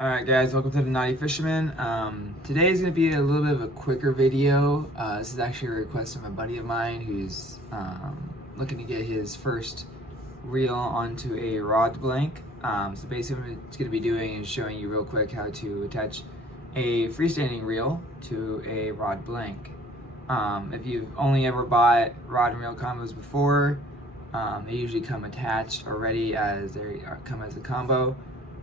Alright guys, welcome to the Naughty Fisherman. Today is going to be a little bit of a quicker video. This is actually a request from a buddy of mine who's looking to get his first reel onto a rod blank. So basically what it's going to be doing is showing you real quick how to attach a freestanding reel to a rod blank. If you've only ever bought rod and reel combos before, they usually come attached already as they come as a combo.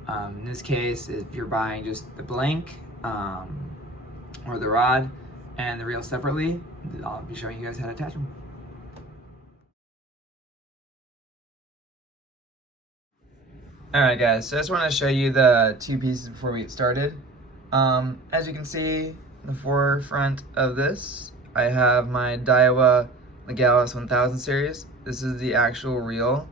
In this case, if you're buying just the blank or the rod and the reel separately, I'll be showing you guys how to attach them. Alright guys, so I just want to show you the two pieces before we get started. As you can see in the forefront of this, I have my Daiwa Legalis 1000 series. This is the actual reel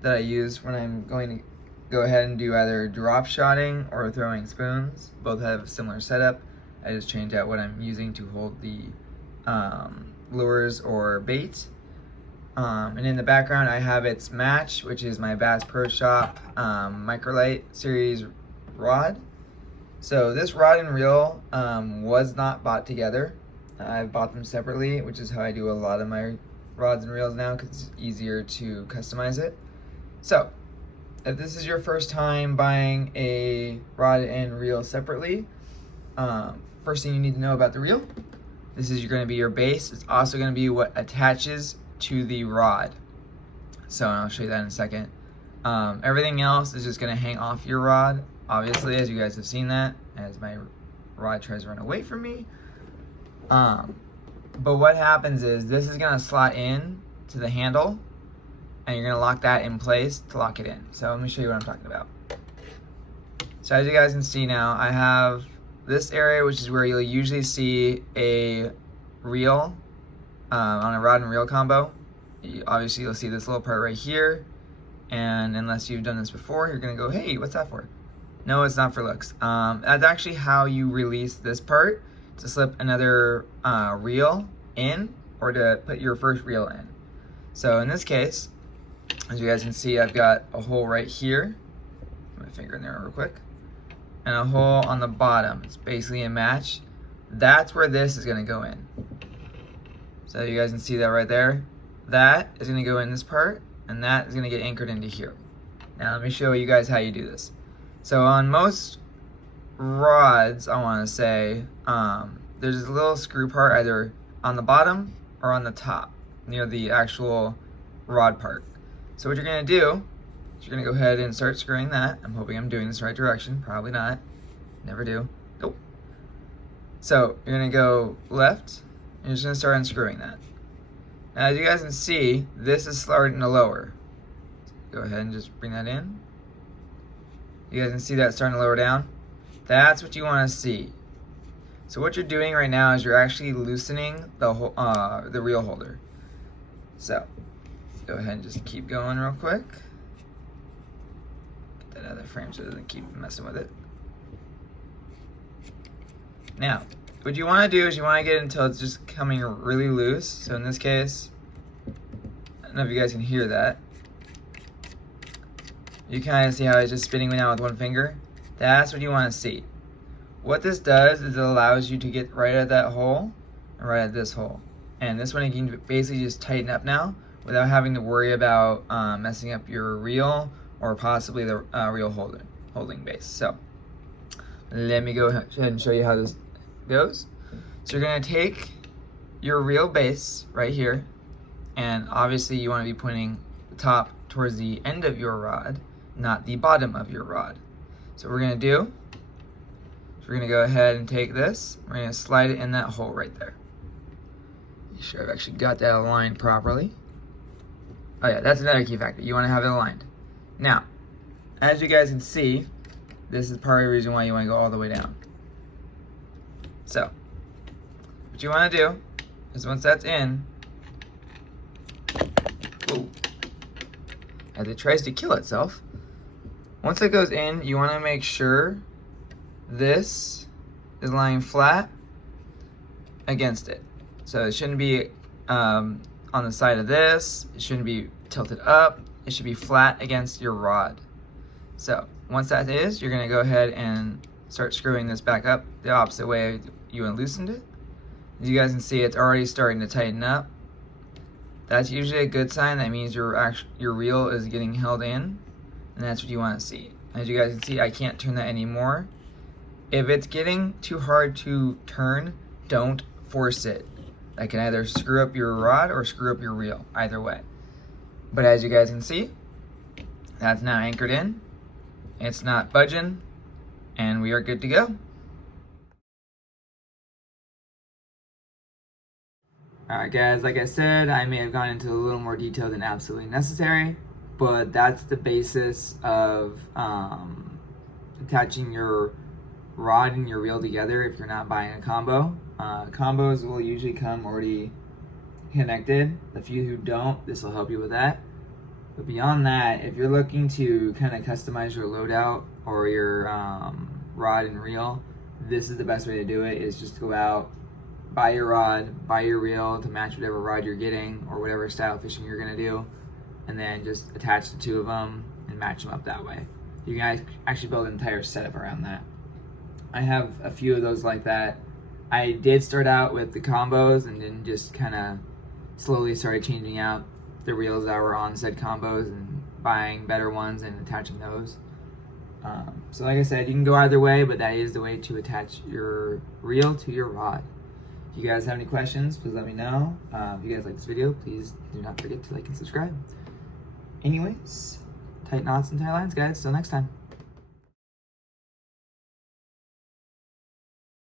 that I use when I'm going to go ahead and do either drop shotting or throwing spoons. Both have a similar setup. I just change out what I'm using to hold the lures or bait. And in the background I have its match, which is my Bass Pro Shop Microlite series rod. So this rod and reel was not bought together. I've bought them separately, which is how I do a lot of my rods and reels now because it's easier to customize it. So if this is your first time buying a rod and reel separately, first thing you need to know about the reel, this is going to be your base. It's also going to be what attaches to the rod. So I'll show you that in a second. Everything else is just going to hang off your rod, obviously, as you guys have seen that, as my rod tries to run away from me. But what happens is this is going to slot in to the handle, and you're gonna lock that in place to lock it in. So let me show you what I'm talking about. So as you guys can see now, I have this area, which is where you'll usually see a reel on a rod and reel combo. Obviously you'll see this little part right here, and unless you've done this before, you're gonna go, hey, what's that for? No, it's not for looks. That's actually how you release this part, to slip another reel in, or to put your first reel in. So in this case, as you guys can see, I've got a hole right here. Put my finger in there real quick. And a hole on the bottom. It's basically a match. That's where this is going to go in. So you guys can see that right there. That is going to go in this part, and that is going to get anchored into here. Now let me show you guys how you do this. So on most rods, I want to say, there's a little screw part either on the bottom or on the top, near the actual rod part. So what you're going to do is you're going to go ahead and start screwing that. I'm hoping I'm doing this the right direction. Probably not. Never do. Nope. So you're going to go left, and you're just going to start unscrewing that. Now as you guys can see, this is starting to lower. Go ahead and just bring that in. You guys can see that starting to lower down. That's what you want to see. So what you're doing right now is you're actually loosening the reel holder. So go ahead and just keep going real quick. Get that other frame so it doesn't keep messing with it. Now, what you want to do is you want to get it until it's just coming really loose. So in this case, I don't know if you guys can hear that. You kind of see how it's just spinning now with one finger. That's what you want to see. What this does is it allows you to get right at that hole and right at this hole. And this one you can basically just tighten up now without having to worry about messing up your reel or possibly the reel holding base. So let me go ahead and show you how this goes. So you're going to take your reel base right here, and obviously you want to be pointing the top towards the end of your rod, not the bottom of your rod. So what we're going to do is we're going to go ahead and take this, we're going to slide it in that hole right there. Make sure I've actually got that aligned properly. Oh yeah, that's another key factor. You want to have it aligned. Now, as you guys can see, this is part of the reason why you want to go all the way down. So, what you want to do is once that's in, whoa, as it tries to kill itself, once it goes in, you want to make sure this is lying flat against it. So it shouldn't be on the side of this, it shouldn't be tilted up, it should be flat against your rod. So once that is, you're gonna go ahead and start screwing this back up the opposite way you loosened it. As you guys can see, it's already starting to tighten up. That's usually a good sign. That means your reel is getting held in, and that's what you want to see. As you guys can see, I can't turn that anymore. If it's getting too hard to turn, don't force it. That can either screw up your rod or screw up your reel, either way. But as you guys can see, that's now anchored in. It's not budging, and we are good to go. Alright guys, like I said, I may have gone into a little more detail than absolutely necessary, but that's the basis of attaching your rod and your reel together if you're not buying a combo. Combos will usually come already connected. The few who don't, this will help you with that. But beyond that, if you're looking to kind of customize your loadout or your rod and reel, this is the best way to do it, is just go out, buy your rod, buy your reel to match whatever rod you're getting or whatever style fishing you're gonna do, and then just attach the two of them and match them up that way. You can actually build an entire setup around that. I have a few of those like that. I did start out with the combos and then just kind of slowly started changing out the reels that were on said combos and buying better ones and attaching those. So like I said, you can go either way, but that is the way to attach your reel to your rod. If you guys have any questions, please let me know. If you guys like this video, please do not forget to like and subscribe. Anyways, tight knots and tight lines, guys. Till next time.